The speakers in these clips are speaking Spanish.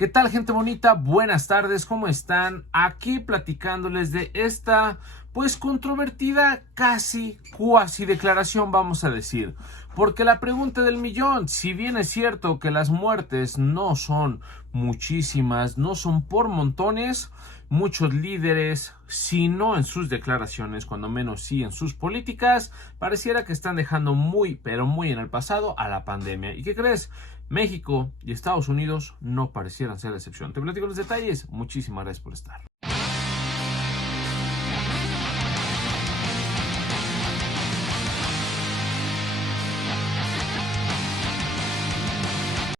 ¿Qué tal, gente bonita? Buenas tardes, ¿cómo están? Aquí platicándoles de esta, pues, controvertida cuasi declaración, vamos a decir. Porque la pregunta del millón, si bien es cierto que las muertes no son muchísimas, no son por montones, muchos líderes, si no en sus declaraciones, cuando menos sí en sus políticas, pareciera que están dejando muy, pero muy en el pasado a la pandemia. ¿Y qué crees? México y Estados Unidos no parecieran ser la excepción. Te platico los detalles. Muchísimas gracias por estar.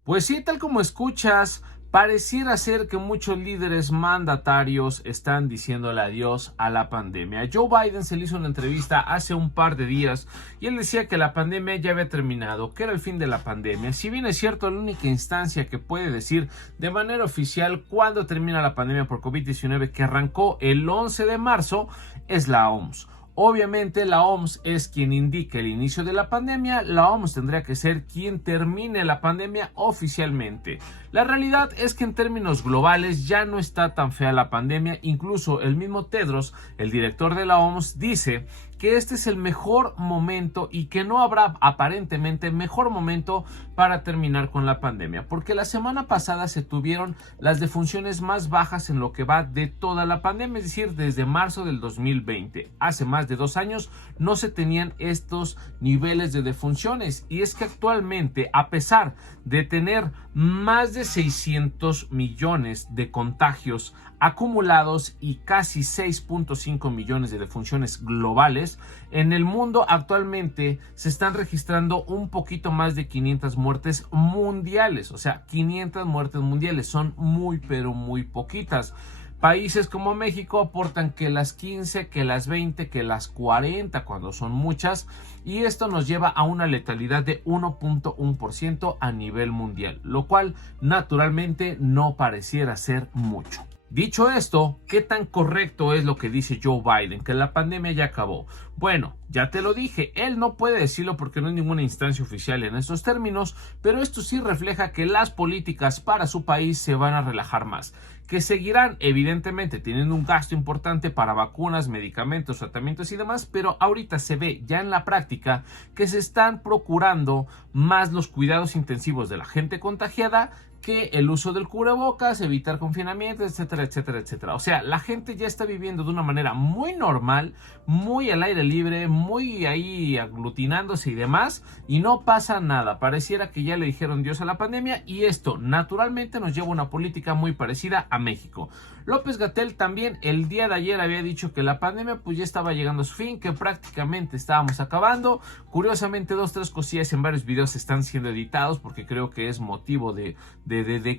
Pues sí, tal como escuchas, pareciera ser que muchos líderes mandatarios están diciéndole adiós a la pandemia. Joe Biden se le hizo una entrevista hace un par de días y él decía que la pandemia ya había terminado, que era el fin de la pandemia. Si bien es cierto, la única instancia que puede decir de manera oficial cuándo termina la pandemia por COVID-19, que arrancó el 11 de marzo, es la OMS. Obviamente la OMS es quien indica el inicio de la pandemia, la OMS tendría que ser quien termine la pandemia oficialmente. La realidad es que en términos globales ya no está tan fea la pandemia, incluso el mismo Tedros, el director de la OMS, dice que este es el mejor momento y que no habrá aparentemente mejor momento para terminar con la pandemia, porque la semana pasada se tuvieron las defunciones más bajas en lo que va de toda la pandemia, es decir, desde marzo del 2020. Hace más de 2 años no se tenían estos niveles de defunciones, y es que actualmente, a pesar de tener más de 600 millones de contagios acumulados y casi 6.5 millones de defunciones globales, en el mundo actualmente se están registrando un poquito más de 500 muertes mundiales. O sea, 500 muertes mundiales son muy, pero muy poquitas. Países como México aportan que las 15, que las 20, que las 40 cuando son muchas, y esto nos lleva a una letalidad de 1.1% a nivel mundial, lo cual naturalmente no pareciera ser mucho. Dicho esto, ¿qué tan correcto es lo que dice Joe Biden? Que la pandemia ya acabó. Bueno, ya te lo dije, él no puede decirlo porque no hay ninguna instancia oficial en estos términos, pero esto sí refleja que las políticas para su país se van a relajar más, que seguirán evidentemente teniendo un gasto importante para vacunas, medicamentos, tratamientos y demás, pero ahorita se ve ya en la práctica que se están procurando más los cuidados intensivos de la gente contagiada que el uso del cubrebocas, evitar confinamiento, etcétera, etcétera, etcétera. O sea, la gente ya está viviendo de una manera muy normal, muy al aire libre, muy ahí aglutinándose y demás, y no pasa nada. Pareciera que ya le dijeron adiós a la pandemia, y esto naturalmente nos lleva a una política muy parecida a México. López-Gatell también el día de ayer había dicho que la pandemia pues ya estaba llegando a su fin, que prácticamente estábamos acabando. Curiosamente, 2-3 cosillas en varios videos están siendo editados porque creo que es motivo de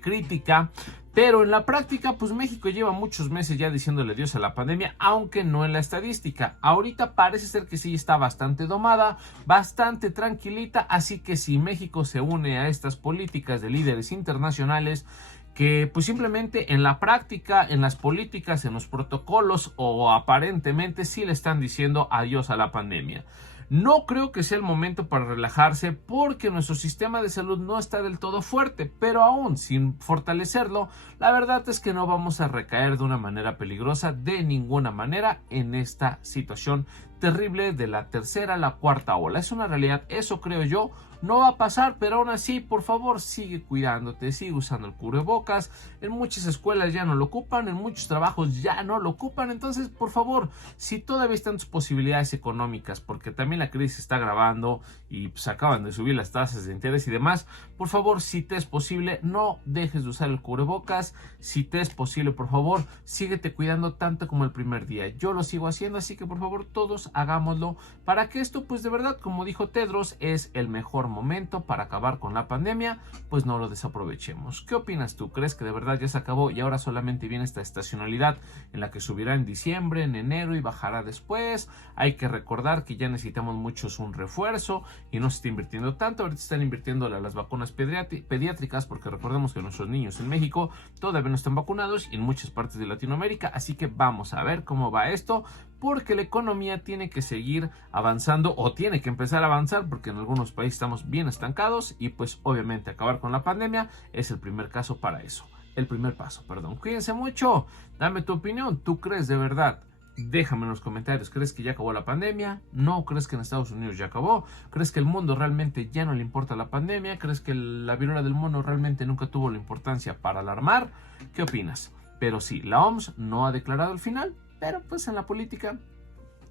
crítica, pero en la práctica pues México lleva muchos meses ya diciéndole adiós a la pandemia, aunque no en la estadística. Ahorita parece ser que sí está bastante domada, bastante tranquilita, así que si México se une a estas políticas de líderes internacionales que pues simplemente en la práctica, en las políticas, en los protocolos o aparentemente sí le están diciendo adiós a la pandemia. No creo que sea el momento para relajarse porque nuestro sistema de salud no está del todo fuerte, pero aún sin fortalecerlo, la verdad es que no vamos a recaer de una manera peligrosa de ninguna manera en esta situación terrible de la tercera a la cuarta ola. Es una realidad, eso creo yo. No va a pasar, pero aún así, por favor, sigue cuidándote, sigue usando el cubrebocas. En muchas escuelas ya no lo ocupan, en muchos trabajos ya no lo ocupan. Entonces, por favor, si todavía están tus posibilidades económicas, porque también la crisis está agravando y pues acaban de subir las tasas de interés y demás, por favor, si te es posible, no dejes de usar el cubrebocas. Si te es posible, por favor, síguete cuidando tanto como el primer día. Yo lo sigo haciendo, así que por favor, todos hagámoslo para que esto, pues de verdad, como dijo Tedros, es el mejor momento para acabar con la pandemia, pues no lo desaprovechemos. ¿Qué opinas tú? ¿Crees que de verdad ya se acabó y ahora solamente viene esta estacionalidad en la que subirá en diciembre, en enero y bajará después? Hay que recordar que ya necesitamos muchos un refuerzo y no se está invirtiendo tanto. Ahorita están invirtiendo las vacunas pediátricas, porque recordemos que nuestros niños en México todavía no están vacunados y en muchas partes de Latinoamérica, así que vamos a ver cómo va esto, porque la economía tiene que seguir avanzando o tiene que empezar a avanzar, porque en algunos países estamos bien estancados y pues obviamente acabar con la pandemia es el primer caso para eso. el primer paso, perdón. Cuídense mucho, dame tu opinión, ¿tú crees de verdad? Déjame en los comentarios, ¿crees que ya acabó la pandemia? ¿No? ¿Crees que en Estados Unidos ya acabó? ¿Crees que el mundo realmente ya no le importa la pandemia? ¿Crees que la viruela del mono realmente nunca tuvo la importancia para alarmar? ¿Qué opinas? Pero sí, la OMS no ha declarado el final, pero pues en la política,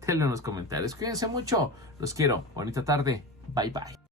déjenlo en los comentarios. Cuídense mucho, los quiero, bonita tarde, bye bye.